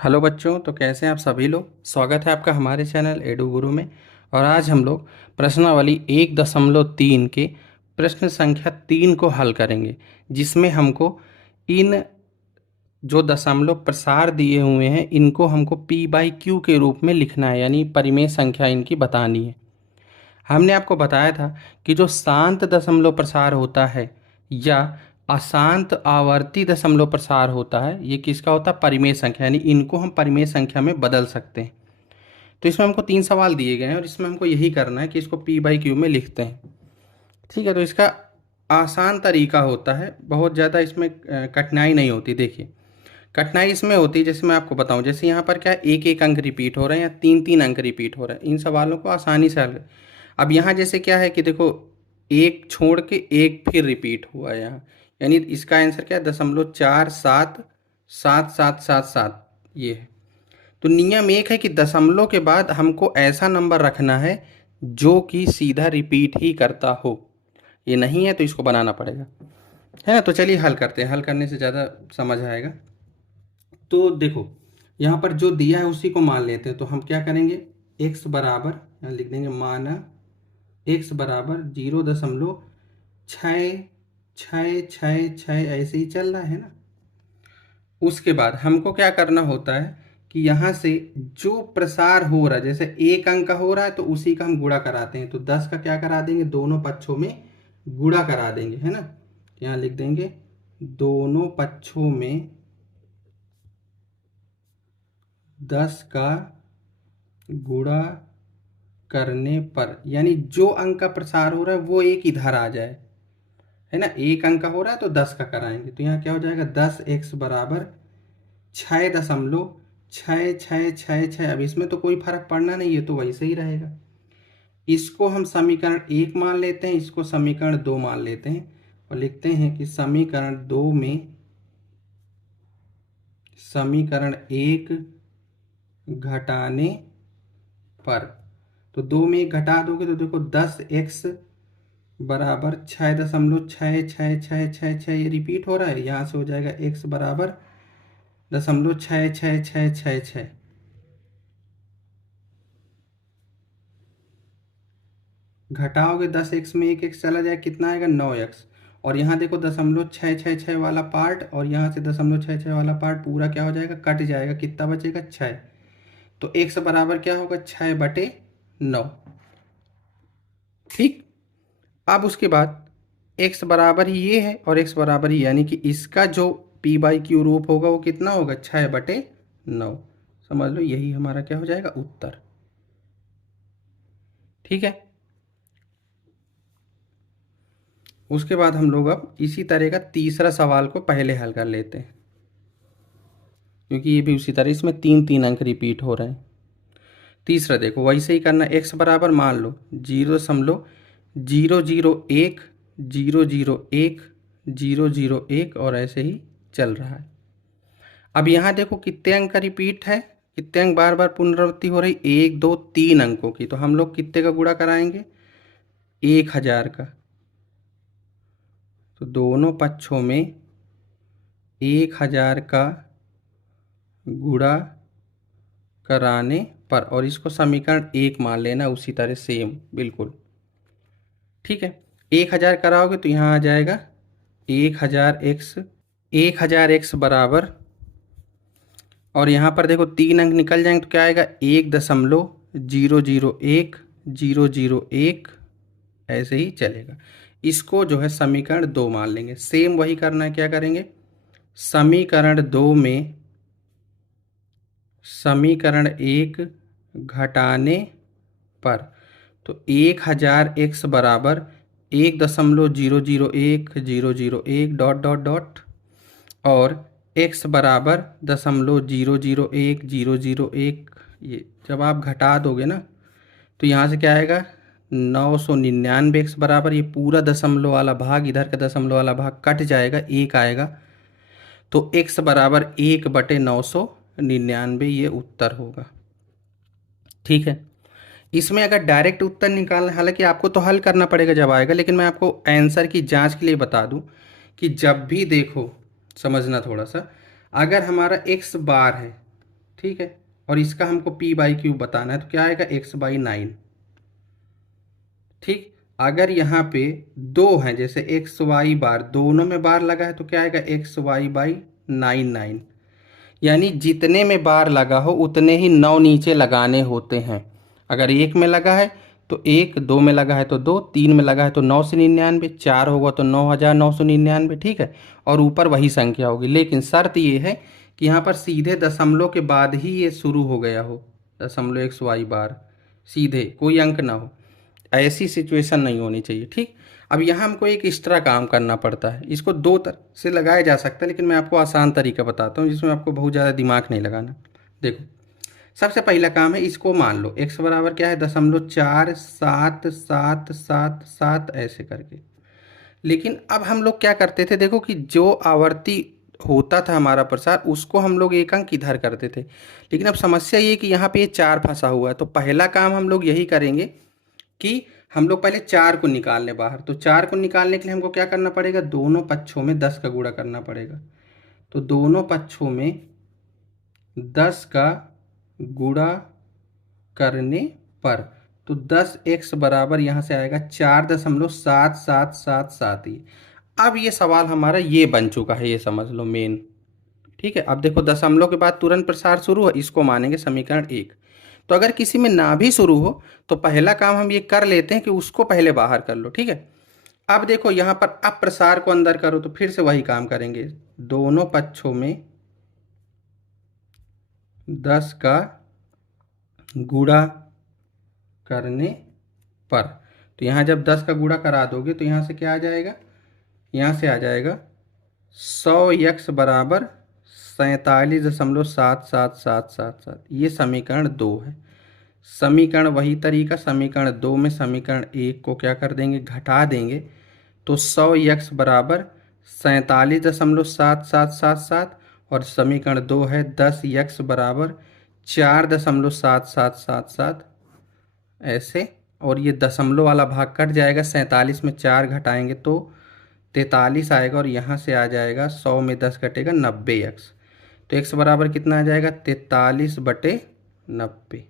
Hello बच्चों, तो कैसे हैं आप सभी लोग। स्वागत है आपका हमारे चैनल एडू गुरु में। और आज हम लोग प्रश्नावली 1.3 के प्रश्न संख्या 3 को हल करेंगे, जिसमें हमको इन जो दशमलव प्रसार दिए हुए हैं इनको हमको p/q के रूप में लिखना है, यानी परिमेय संख्या इनकी बतानी है। हमने आपको बताया था कि जो शांत दशमलव प्रसार होता है या अशांत आवर्ती दशमलव प्रसार होता है, ये किसका होता है? परिमेय संख्या, यानी इनको हम परिमेय संख्या में बदल सकते हैं। तो इसमें हमको 3 सवाल दिए गए हैं और इसमें हमको यही करना है कि इसको p/q में लिखते हैं। ठीक है, तो इसका आसान तरीका होता है, बहुत ज़्यादा इसमें कठिनाई नहीं होती। देखिए, कठिनाई इसमें होती है, जैसे मैं आपको बताऊं, जैसे यहाँ पर क्या है, एक एक अंक रिपीट हो रहे हैं या तीन तीन अंक रिपीट हो रहे हैं। इन सवालों को आसानी से हल। अब यहाँ जैसे क्या है कि देखो, एक छोड़ के एक फिर रिपीट हुआ है यहाँ, यानी इसका आंसर क्या है? 0.477777 ये है। तो नियम एक है कि दशमलव के बाद हमको ऐसा नंबर रखना है जो कि सीधा रिपीट ही करता हो। ये नहीं है तो इसको बनाना पड़ेगा, है ना। तो चलिए हल करते हैं, हल करने से ज़्यादा समझ आएगा। तो देखो, यहाँ पर जो दिया है उसी को मान लेते हैं। तो हम क्या करेंगे, x बराबर यहाँ लिख देंगे, माना x बराबर 0.666 ऐसे ही चल रहा है ना। उसके बाद हमको क्या करना होता है कि यहाँ से जो प्रसार हो रहा है, जैसे एक अंक का हो रहा है तो उसी का हम गुणा कराते हैं। तो 10 का क्या करा देंगे, दोनों पक्षों में गुणा करा देंगे, है ना। यहाँ लिख देंगे दोनों पक्षों में 10 का गुणा करने पर, यानी जो अंक का प्रसार हो रहा है वो एक इधर आ जाए, है ना। एक अंक का हो रहा है तो 10 का कराएंगे। तो यहाँ क्या हो जाएगा, 10x बराबर 6.666। अब इसमें तो कोई फर्क पड़ना नहीं है, तो वैसे ही रहेगा। इसको हम समीकरण 1 मान लेते हैं, इसको समीकरण 2 मान लेते हैं और लिखते हैं कि समीकरण 2 में समीकरण 1 घटाने पर, तो 2 में 1 घटा दोगे तो देखो 10x बराबर 6.66666, ये रिपीट हो रहा है। यहाँ से हो जाएगा x बराबर 0.66666। घटाओगे 10x में एक x चला जाए, कितना आएगा, 9x। और यहाँ देखो 0.666 वाला पार्ट और यहाँ से 0.66 वाला पार्ट पूरा क्या हो जाएगा, कट जाएगा। कितना बचेगा, 6। तो x बराबर क्या होगा, 6/9। ठीक। अब उसके बाद x बराबर ही ये है और x बराबर ही, यानी कि इसका जो p/q रूप होगा वो कितना होगा, 6/9। समझ लो, यही हमारा क्या हो जाएगा, उत्तर। ठीक है। उसके बाद हम लोग अब इसी तरह का तीसरा सवाल को पहले हल कर लेते हैं, क्योंकि ये भी उसी तरह, इसमें तीन तीन अंक रिपीट हो रहे हैं। तीसरा देखो, वैसे ही करना। x बराबर मान लो 0.001 001 001 और ऐसे ही चल रहा है। अब यहाँ देखो कितने अंक का रिपीट है, कितने अंक बार बार पुनरावृत्ति हो रही, 1 2 3 अंकों की। तो हम लोग कितने का गुणा कराएंगे, 1000 का। तो दोनों पक्षों में 1000 का गुणा कराने पर, और इसको समीकरण 1 मान लेना, उसी तरह सेम बिल्कुल। ठीक है, 1000 कराओगे तो यहाँ आ जाएगा 1000x। 1000x बराबर, और यहाँ पर देखो 3 अंक निकल जाएंगे तो क्या आएगा, 1.001 001 ऐसे ही चलेगा। इसको जो है समीकरण 2 मान लेंगे। सेम वही करना है, क्या करेंगे, समीकरण 2 में समीकरण 1 घटाने पर, तो 1000x बराबर 1.001 001 डॉट डॉट डॉट, और x बराबर 0.001 001। ये जब आप घटा दोगे ना तो यहाँ से क्या आएगा, 999। x बराबर, ये पूरा दशमलव वाला भाग, इधर का दशमलव वाला भाग कट जाएगा, एक आएगा। तो x बराबर 1/999, ये उत्तर होगा। ठीक है। इसमें अगर डायरेक्ट उत्तर निकालना, हालांकि आपको तो हल करना पड़ेगा जब आएगा, लेकिन मैं आपको आंसर की जांच के लिए बता दूं कि जब भी देखो, समझना थोड़ा सा, अगर हमारा x बार है, ठीक है, और इसका हमको p बाई क्यूब बताना है, तो क्या आएगा x बाई 9। ठीक, अगर यहाँ पे दो हैं, जैसे एक्स वाई बार दोनों में बार लगा है, तो क्या आएगा एक्स वाई बाई 9। यानी जितने में बार लगा हो उतने ही 9 नीचे लगाने होते हैं। अगर एक में लगा है तो एक, दो में लगा है तो दो, तीन में लगा है तो 999, चार होगा तो 9999, ठीक है, और ऊपर वही संख्या होगी। लेकिन शर्त ये है कि यहाँ पर सीधे दशमलव के बाद ही ये शुरू हो गया हो, दशमलव एक्स वाई बार, सीधे कोई अंक ना हो, ऐसी सिचुएशन नहीं होनी चाहिए। ठीक, अब यहाँ हमको एक एक्स्ट्रा काम करना पड़ता है, इसको दो तरह से लगाया जा सकता है, लेकिन मैं आपको आसान तरीका बताता हूँ जिसमें आपको बहुत ज़्यादा दिमाग नहीं लगाना। देखो, सबसे पहला काम है, इसको मान लो x बराबर क्या है 0.477777 ऐसे करके। लेकिन अब हम लोग क्या करते थे, देखो कि जो आवर्ती होता था हमारा प्रसार, उसको हम लोग एक अंक इधर करते थे। लेकिन अब समस्या ये कि यहाँ पे ये 4 फंसा हुआ है, तो पहला काम हम लोग यही करेंगे कि हम लोग पहले 4 को निकाल लें बाहर। तो 4 को निकालने के लिए हमको क्या करना पड़ेगा, दोनों पक्षों में 10 का गुणा करना पड़ेगा। तो दोनों पक्षों में 10 का गुणा करने पर तो 10x बराबर यहाँ से आएगा 4.7777 ही। अब ये सवाल हमारा ये बन चुका है, ये समझ लो मेन। ठीक है, अब देखो दशमलव के बाद तुरंत प्रसार शुरू है, इसको मानेंगे समीकरण 1। तो अगर किसी में ना भी शुरू हो तो पहला काम हम ये कर लेते हैं कि उसको पहले बाहर कर लो। ठीक है, अब देखो यहाँ पर अब प्रसार को अंदर करो, तो फिर से वही काम करेंगे, दोनों पक्षों में 10 का गुणा करने पर। तो यहाँ जब 10 का गुणा करा दोगे तो यहाँ से क्या आ जाएगा, यहाँ से आ जाएगा 100x बराबर 47.7777। ये समीकरण 2 है। समीकरण वही तरीका, समीकरण 2 में समीकरण 1 को क्या कर देंगे, घटा देंगे। तो 100x बराबर 47.7777 और समीकरण 2 है 10x बराबर 4.7777 ऐसे। और ये दशमलव वाला भाग कट जाएगा, 47 में 4 घटाएंगे तो 43 आएगा, और यहाँ से आ जाएगा 100 में 10 घटेगा 90x। तो x बराबर कितना आ जाएगा 43/90।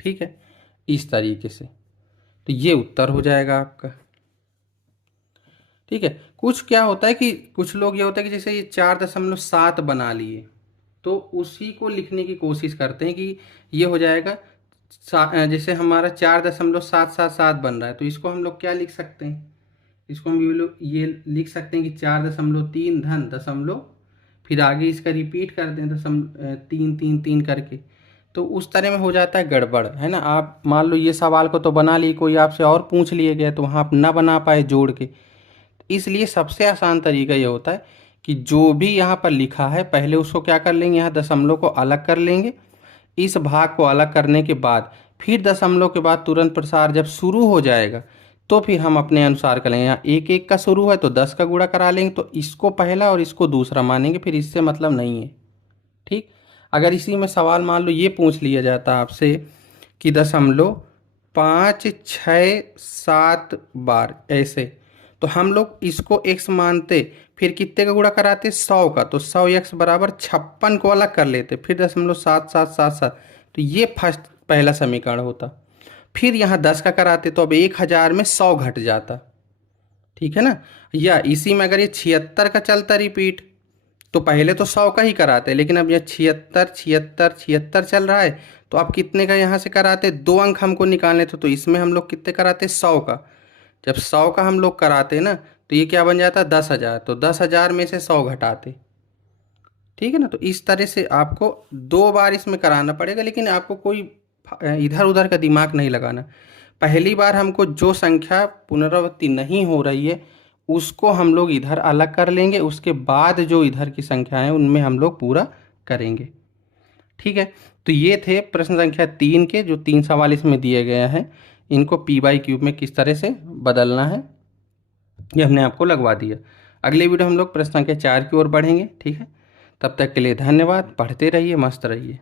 ठीक है, इस तरीके से तो ये उत्तर हो जाएगा आपका। ठीक है, कुछ क्या होता है कि कुछ लोग ये होता है कि जैसे ये 4.7 बना लिए तो उसी को लिखने की कोशिश करते हैं कि ये हो जाएगा जैसे हमारा 4.777 बन रहा है, तो इसको हम लोग क्या लिख सकते हैं, इसको हम ये लिख सकते हैं कि 4.3 धन दशमलव, फिर आगे इसका रिपीट कर दें 3 करके। तो उस तरह में हो जाता है गड़बड़, है ना। आप मान लो ये सवाल को तो बना ली, कोई आपसे और पूछ लिए गया तो वहाँ आप ना बना पाए जोड़ के। इसलिए सबसे आसान तरीका ये होता है कि जो भी यहाँ पर लिखा है पहले उसको क्या कर लेंगे, यहाँ दशमलव को अलग कर लेंगे। इस भाग को अलग करने के बाद फिर दशमलव के बाद तुरंत प्रसार जब शुरू हो जाएगा तो फिर हम अपने अनुसार करेंगे। यहाँ 1 का शुरू है तो 10 का गुणा करा लेंगे, तो इसको पहला और इसको दूसरा मानेंगे, फिर इससे मतलब नहीं है। ठीक, अगर इसी में सवाल मान लो ये पूछ लिया जाता आपसे कि 0.567 बार ऐसे, तो हम लोग इसको x मानते, फिर कितने का गुणा कराते 100 का, तो 100x बराबर 56 को अलग कर लेते, फिर 0.7777। तो ये फर्स्ट पहला समीकरण होता। फिर यहाँ 10 का कराते तो अब 1000 में 100 घट जाता। ठीक है ना, या इसी में अगर ये 76 का चलता रिपीट तो पहले तो 100 का ही कराते, लेकिन अब यह 76 चल रहा है, तो आप कितने का यहाँ से कराते, 2 अंक हमको निकालने थे, तो इसमें हम लोग कितने कराते 100 का। जब 100 का हम लोग कराते ना तो ये क्या बन जाता 10,000, तो 10,000 में से 100 घटाते। ठीक है ना, तो इस तरह से आपको 2 बार इसमें कराना पड़ेगा, लेकिन आपको कोई इधर उधर का दिमाग नहीं लगाना। पहली बार हमको जो संख्या पुनरावृत्ति नहीं हो रही है उसको हम लोग इधर अलग कर लेंगे, उसके बाद जो इधर की संख्या है उनमें हम लोग पूरा करेंगे। ठीक है, तो ये थे प्रश्न संख्या 3 के जो 3 सवाल इसमें दिए गए हैं। इनको p/क्यूब में किस तरह से बदलना है ये हमने आपको लगवा दिया। अगले वीडियो हम लोग प्रश्न संख्या 4 की ओर बढ़ेंगे। ठीक है, तब तक के लिए धन्यवाद। पढ़ते रहिए, मस्त रहिए।